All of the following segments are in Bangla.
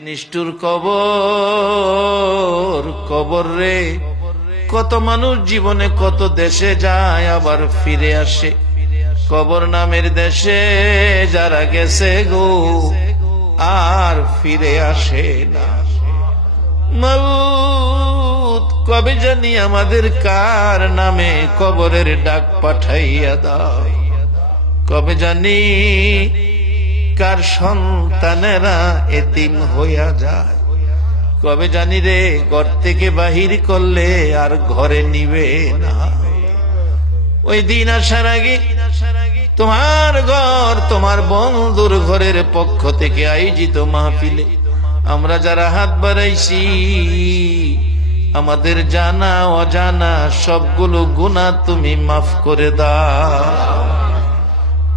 নিষ্ঠুর কবর, কবর রে। কত মানুষ জীবনে কত দেশে যায় আবার ফিরে আসে, কবর নামের দেশে যারা গেছে গো আর ফিরে আসে না। মাউত কবে জানি আমাদের কার নামে কবরের ডাক পাঠাইয়া দাও, কবে জানি কার সন্তানেরা এতিম হইয়া যায়, কবে জানি রে ঘর থেকে বাহির করলে আর ঘরে নিবে না। ওই দিন আসার আগে তোমার ঘর, তোমার বন্ধুর ঘরের পক্ষ থেকে আয়োজিত মাহফিলে আমরা যারা হাত বাড়াইছি, আমাদের জানা অজানা সবগুলো গুনাহ তুমি মাফ করে দাও।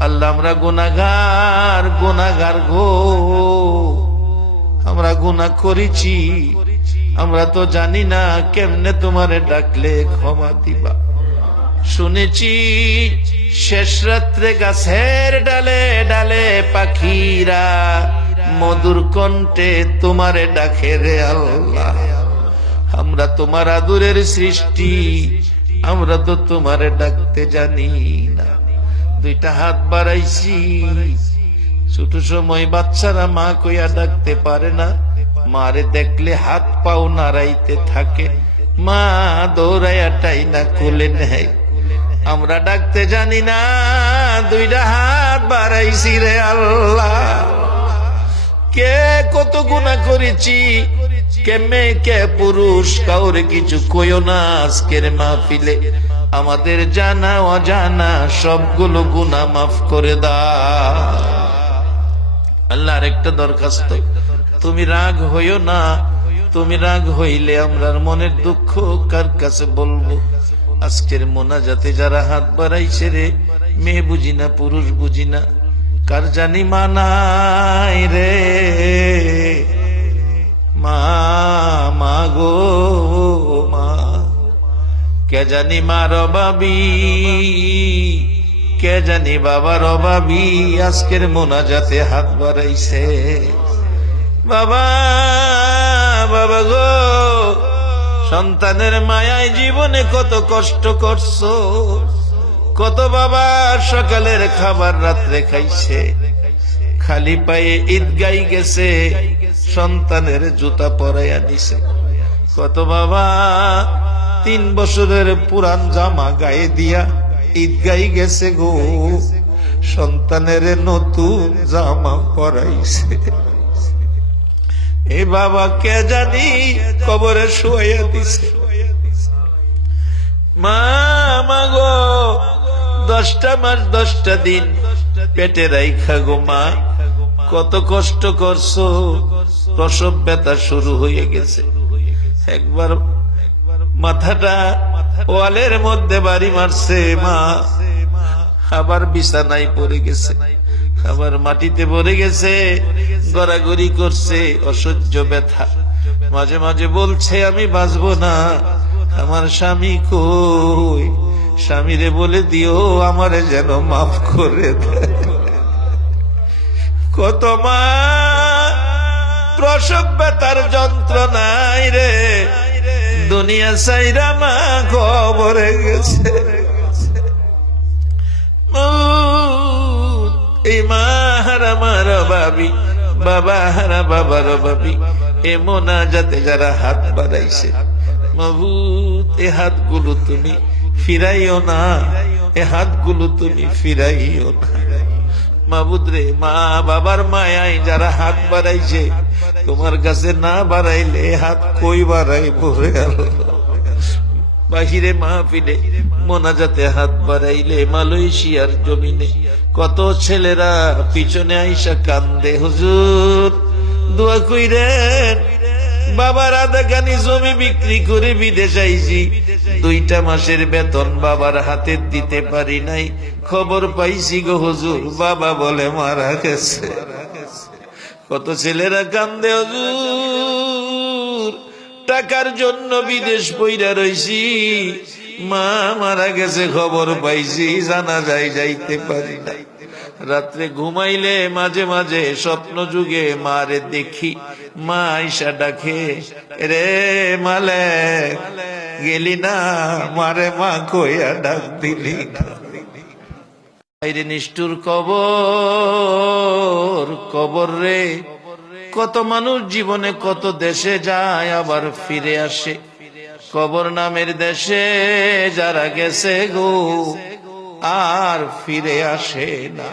আল্লাহ, আমরা গুনাহগার, গুনাহগার গো, আমরা গুনাহ করেছি, আমরা তো জানি না কেমনে তোমারে ডাকলে ক্ষমা দিবা। শুনেছি শেষ রাত্রে গাছের ডালে ডালে পাখিরা মধুর কণ্ঠে তোমারে ডাকে রে আল্লাহ। আমরা তোমার আদরের সৃষ্টি, আমরা তো তোমারে ডাকতে জানি না। দুইটা হাত বাড়াইছি, ছোট সময় বাচ্চারা মা কইয়া ডাকতে পারে না, মারে দেখলে হাত পাও নাড়াইতে থাকে, মা দৌড়াইয়া টাইনা কোলে নেয়। আমরা ডাকতে জানি না, দুইটা হাত বাড়াইছি রে আল্লাহ। কে কত গুনাহ করেছি, কে মেয়ে কে পুরুষ, কাউরে কিছু কইও না আজকের মাহফিলে। আমাদের জানা অজানা সবগুলো গুনাহ মাফ করে দাও। আল্লাহ, আরেকটা দরখাস্ত, তুমি রাগ হইও না। তুমি রাগ হইলে আমরার মনের দুঃখ কার কাছে বলবো? আজকের মোনাজাতে যারা হাত বাড়াইছে রে, মেয়ে বুঝি না পুরুষ বুঝি না, কার জানি মা নাই রে, মা মা গো মা, কে জানি মার অভাবী, কে জানি বাবার অভাবী আজকের মোনাজাতে হাত বাড়াইছে। বাবা বাবা গো, সন্তানের মায়ায় জীবনে কত কষ্ট করছো, কত বাবা সকালের খাবার রাত্রে খাইছে, খালি পায়ে ঈদগাই গেছে, সন্তানের জুতা পরাইয়া দিছে। কত বাবা 3 বছরের পুরান জামা গায়ে দিয়া ঈদগাই গেছে গো, সন্তানের নতুন জামা পরাইছে। এ বাবা কে জানি কবরে শুয়াইয়া দিছে। মা মা গো, 10টা মাস 10টা দিন পেটে রাইখা গো মা, কত কষ্ট করছো, প্রসব ব্যথা শুরু হয়ে গেছে। একবার মাথাটা ওয়ালের মধ্যে বাড়ি মারছে মা, আবার বিছানায় পড়ে গেছে, আবার মাটিতে পড়ে গেছে, গড়াগড়ি করছে, অসহ্য ব্যথা। মাঝে মাঝে বলছে আমি বাঁচবো না, আমার স্বামী কই, স্বামীরে বলে দিও আমারে যেন মাফ করে দেয়। কত মা প্রসব ব্যথার যন্ত্রণায় রে দুনিয়া সাইরা মা কবরে গেছে। এই মা হারা মার অভাবী, বাবা হারা বাবার অভাবী, এ মোনাজাতে যারা হাত বাড়াইছে, মাবুদ এ হাতগুলো তুমি ফিরাইও না, এ হাতগুলো তুমি ফিরাইও না। মাবুদ রে, মা বাবার মায়ায় যারা হাত বাড়াইছে, তোমার কাছে না বাড়াইলে হাত কই বাড়াইবো রে আল্লাহ। বাহিরে মাহফিলে মোনাজাতে হাত বাড়াইলে মালয়েশিয়ার জমিনে কত ছেলেরা পিছনে আইসা কান্দে, হুজুর দোয়া কইরেন, বাবার আধাখানি জমি বিক্রি করে বিদেশ আইছি, 2টা মাসের বেতন বাবার হাতে দিতে পারি নাই, খবর পাইছি গো হুজুর বাবা বলে মারা গেছে। কত ছেলেরা কান্দে, হুজুর টাকার জন্য বিদেশ পইরা রইছি, মা মারা গেছে খবর পাইছি, জানা যায় যাইতে পারি না। রাত্রে ঘুমাইলে মাঝে মাঝে স্বপ্ন যুগে মারে দেখি, মা আইসা ডাকে, রে মালেক গেলি না, মারে মা কইয়া ডাক দিলি না। আইরে নিষ্ঠুর কবর, কবর রে, কত মানুষ জীবনে কত দেশে যায় আবার ফিরে আসে, কবর নামের দেশে যারা গেছে গো আর ফিরে আসে না।